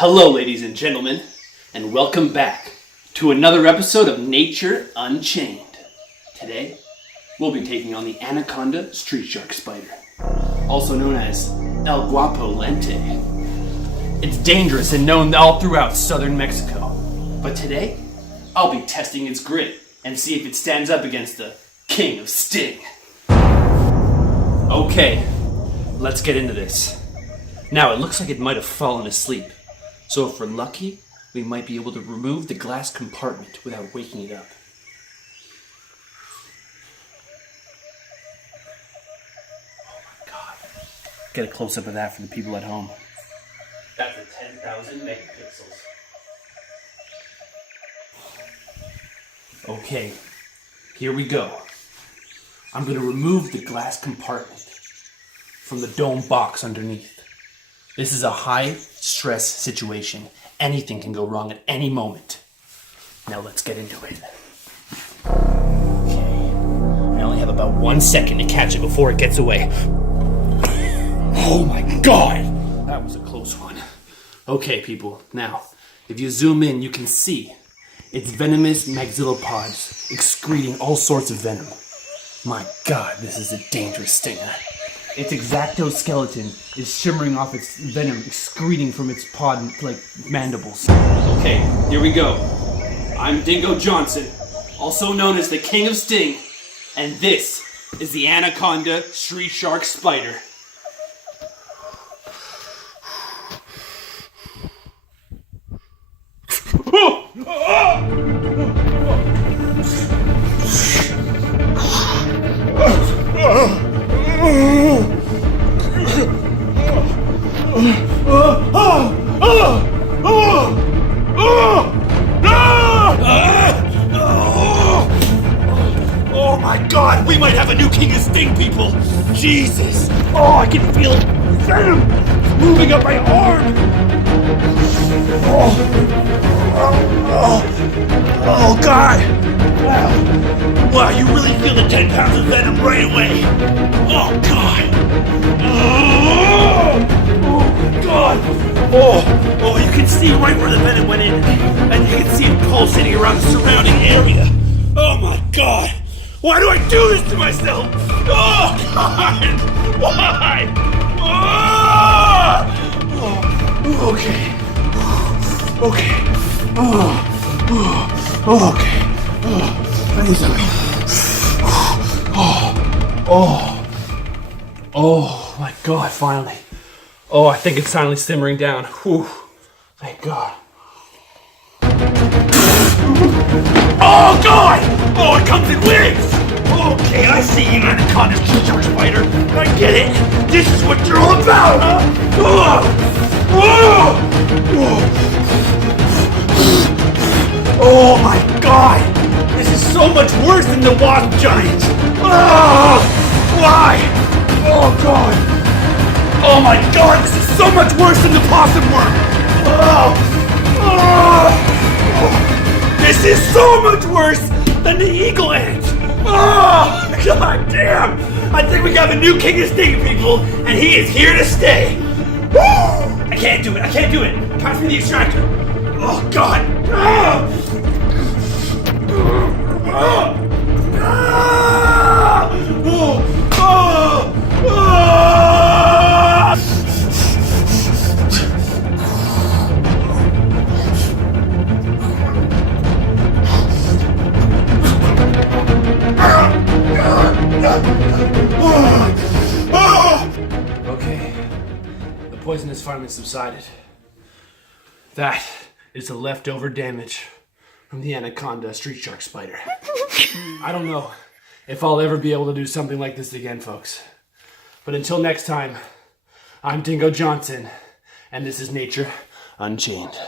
Hello, ladies and gentlemen, and welcome back to another episode of Nature Unchained. Today, we'll be taking on the Anaconda Street Shark Spider, also known as El Guapo Lente. It's dangerous and known all throughout southern Mexico, but today, I'll be testing its grit and see if it stands up against the King of Sting. Okay, let's get into this. Now, it looks like it might have fallen asleep. So if we're lucky, we might be able to remove the glass compartment without waking it up. Oh my god. Get a close-up of that for the people at home. That's a 10,000 megapixels. Okay, here we go. I'm going to remove the glass compartment from the dome box underneath. This is a high-stress situation. Anything can go wrong at any moment. Now let's get into it. Okay. I only have about 1 second to catch it before it gets away. Oh my god! That was a close one. Okay, people. Now, if you zoom in, you can see its venomous maxillopods excreting all sorts of venom. My god, this is a dangerous stinger. Its exactoskeleton is shimmering off its venom, excreting from its pod like mandibles. Okay, here we go. I'm Dingo Johnson, also known as the King of Sting, and this is the Anaconda Street Shark Spider. Oh my god, we might have a new King of Sting, people! Jesus! Oh, I can feel venom moving up my arm! Oh god! Wow, you really feel the 10 pounds of venom right away! Oh god! Oh god! Oh, you can see right where the venom went in, and you can see it pulsating around the surrounding area. Oh my god! Why do I do this to myself? Oh god! Why? Oh, okay. Okay. Okay. I need something. Oh my god, finally. Oh, I think it's finally simmering down. Whew. Thank God. Oh god! Oh, it comes in waves! Okay, I see you, Anaconda Street Shark Spider. I get it. This is what you're all about, huh? Oh my god! This is so much worse than the wasp giant! Why? Oh god! Oh my god, this is so much worse than the possum worm! This is so much worse than the eagle ant! Oh, god damn! I think we got a new King of Sting, people, and he is here to stay! Woo! I can't do it! Pass me the extractor! Oh god! Okay, the poison has finally subsided. That is the leftover damage from the Anaconda Street Shark Spider. I don't know if I'll ever be able to do something like this again, folks. But until next time, I'm Dingo Johnson, and this is Nature Unchained.